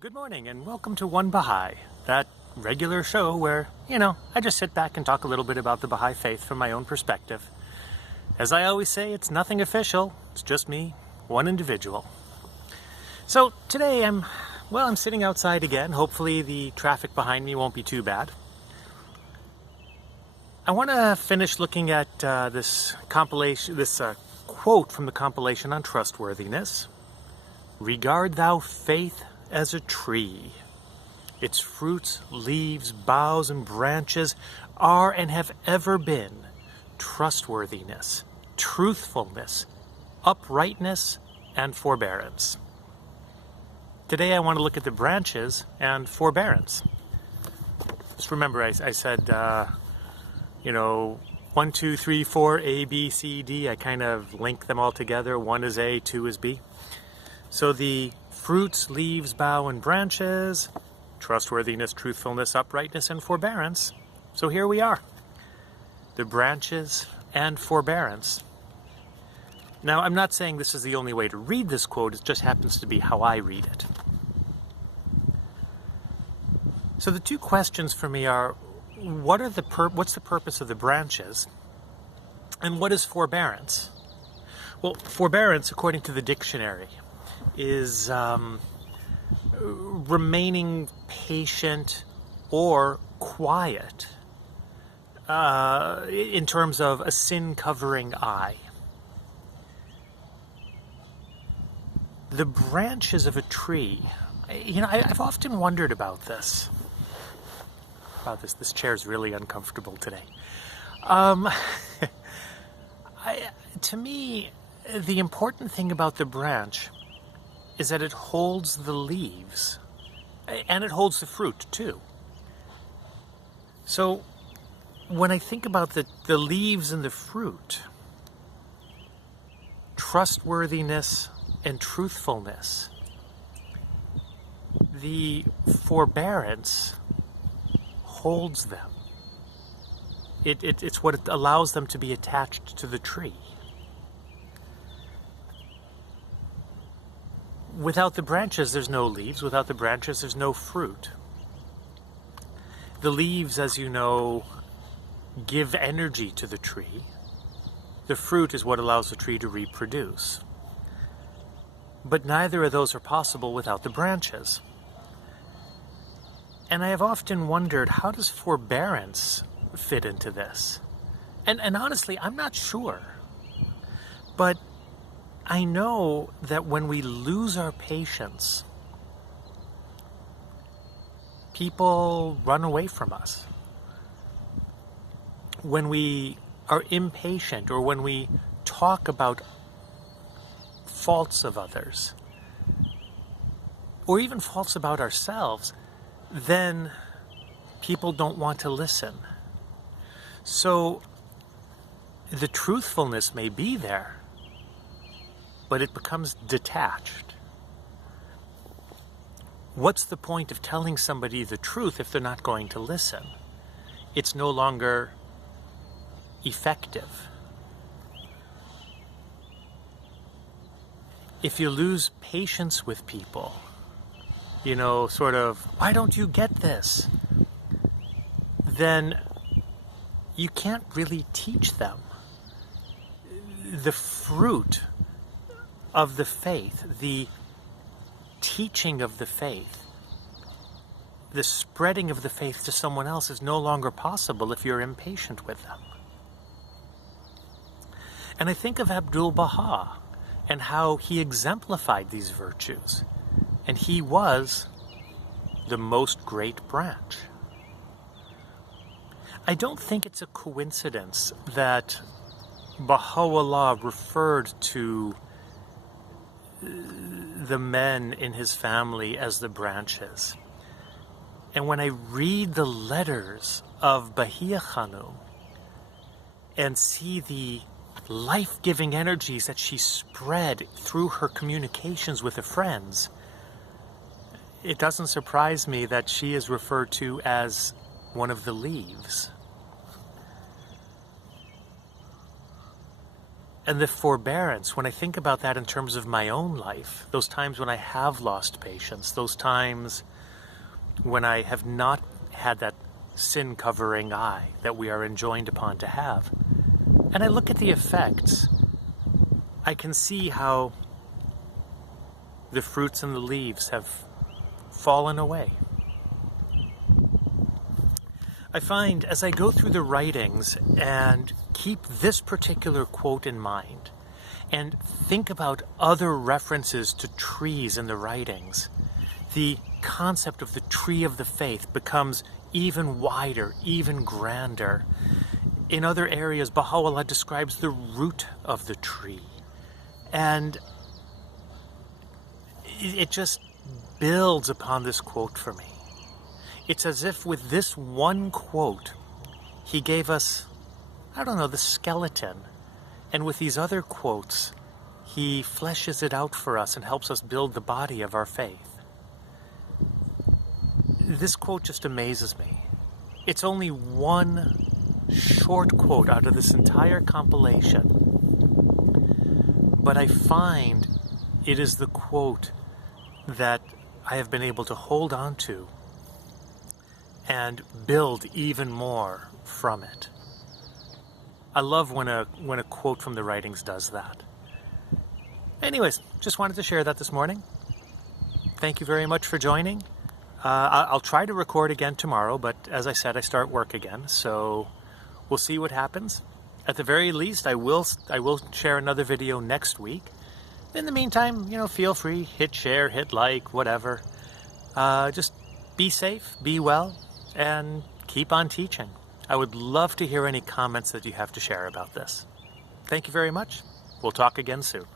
Good morning and welcome to One Baha'i, that regular show where, I just sit back and talk a little bit about the Baha'i faith from my own perspective. As I always say, it's nothing official, it's just me, one individual. So today I'm sitting outside again. Hopefully the traffic behind me won't be too bad. I want to finish looking at this quote from the compilation on trustworthiness. Regard thou faith as a tree. Its fruits, leaves, boughs, and branches are and have ever been trustworthiness, truthfulness, uprightness, and forbearance. Today I want to look at the branches and forbearance. Just remember I said, 1, 2, 3, 4, A, B, C, D. I kind of link them all together. 1 is A, 2 is B. So the fruits, leaves, bough, and branches, trustworthiness, truthfulness, uprightness, and forbearance. So here we are, the branches and forbearance. Now, I'm not saying this is the only way to read this quote, it just happens to be how I read it. So the two questions for me are, what's the purpose of the branches, and what is forbearance? Well, forbearance, according to the dictionary, is remaining patient or quiet in terms of a sin-covering eye. The branches of a tree, I've often wondered about this. This chair's really uncomfortable today. To me, the important thing about the branch is that it holds the leaves, and it holds the fruit too. So when I think about the leaves and the fruit, trustworthiness and truthfulness, the forbearance holds them. It's what it allows them to be attached to the tree. Without the branches, there's no leaves. Without the branches, there's no fruit. The leaves, as you know, give energy to the tree. The fruit is what allows the tree to reproduce. But neither of those are possible without the branches. And I have often wondered, how does forbearance fit into this? And honestly, I'm not sure. But I know that when we lose our patience, people run away from us. When we are impatient, or when we talk about faults of others, or even faults about ourselves, then people don't want to listen. So the truthfulness may be there, but it becomes detached. What's the point of telling somebody the truth if they're not going to listen? It's no longer effective. If you lose patience with people, why don't you get this? Then you can't really teach them the fruit of the faith, the teaching of the faith, the spreading of the faith to someone else is no longer possible if you're impatient with them. And I think of Abdu'l-Baha and how he exemplified these virtues. And he was the most great branch. I don't think it's a coincidence that Baha'u'llah referred to the men in his family as the branches. And when I read the letters of Bahia Khanum and see the life-giving energies that she spread through her communications with the friends, it doesn't surprise me that she is referred to as one of the leaves. And the forbearance, when I think about that in terms of my own life, those times when I have lost patience, those times when I have not had that sin covering eye that we are enjoined upon to have, and I look at the effects, I can see how the fruits and the leaves have fallen away. I find as I go through the writings and keep this particular quote in mind and think about other references to trees in the writings, the concept of the tree of the faith becomes even wider, even grander. In other areas, Baha'u'llah describes the root of the tree. And it just builds upon this quote for me. It's as if with this one quote, he gave us, I don't know, the skeleton. And with these other quotes, he fleshes it out for us and helps us build the body of our faith. This quote just amazes me. It's only one short quote out of this entire compilation, but I find it is the quote that I have been able to hold on to and build even more from it. I love when a quote from the writings does that. Anyways, just wanted to share that this morning. Thank you very much for joining. I'll try to record again tomorrow, but as I said, I start work again, so we'll see what happens. At the very least, I will share another video next week. In the meantime, feel free, hit share, hit like, whatever. Just be safe, be well, and keep on teaching. I would love to hear any comments that you have to share about this. Thank you very much. We'll talk again soon.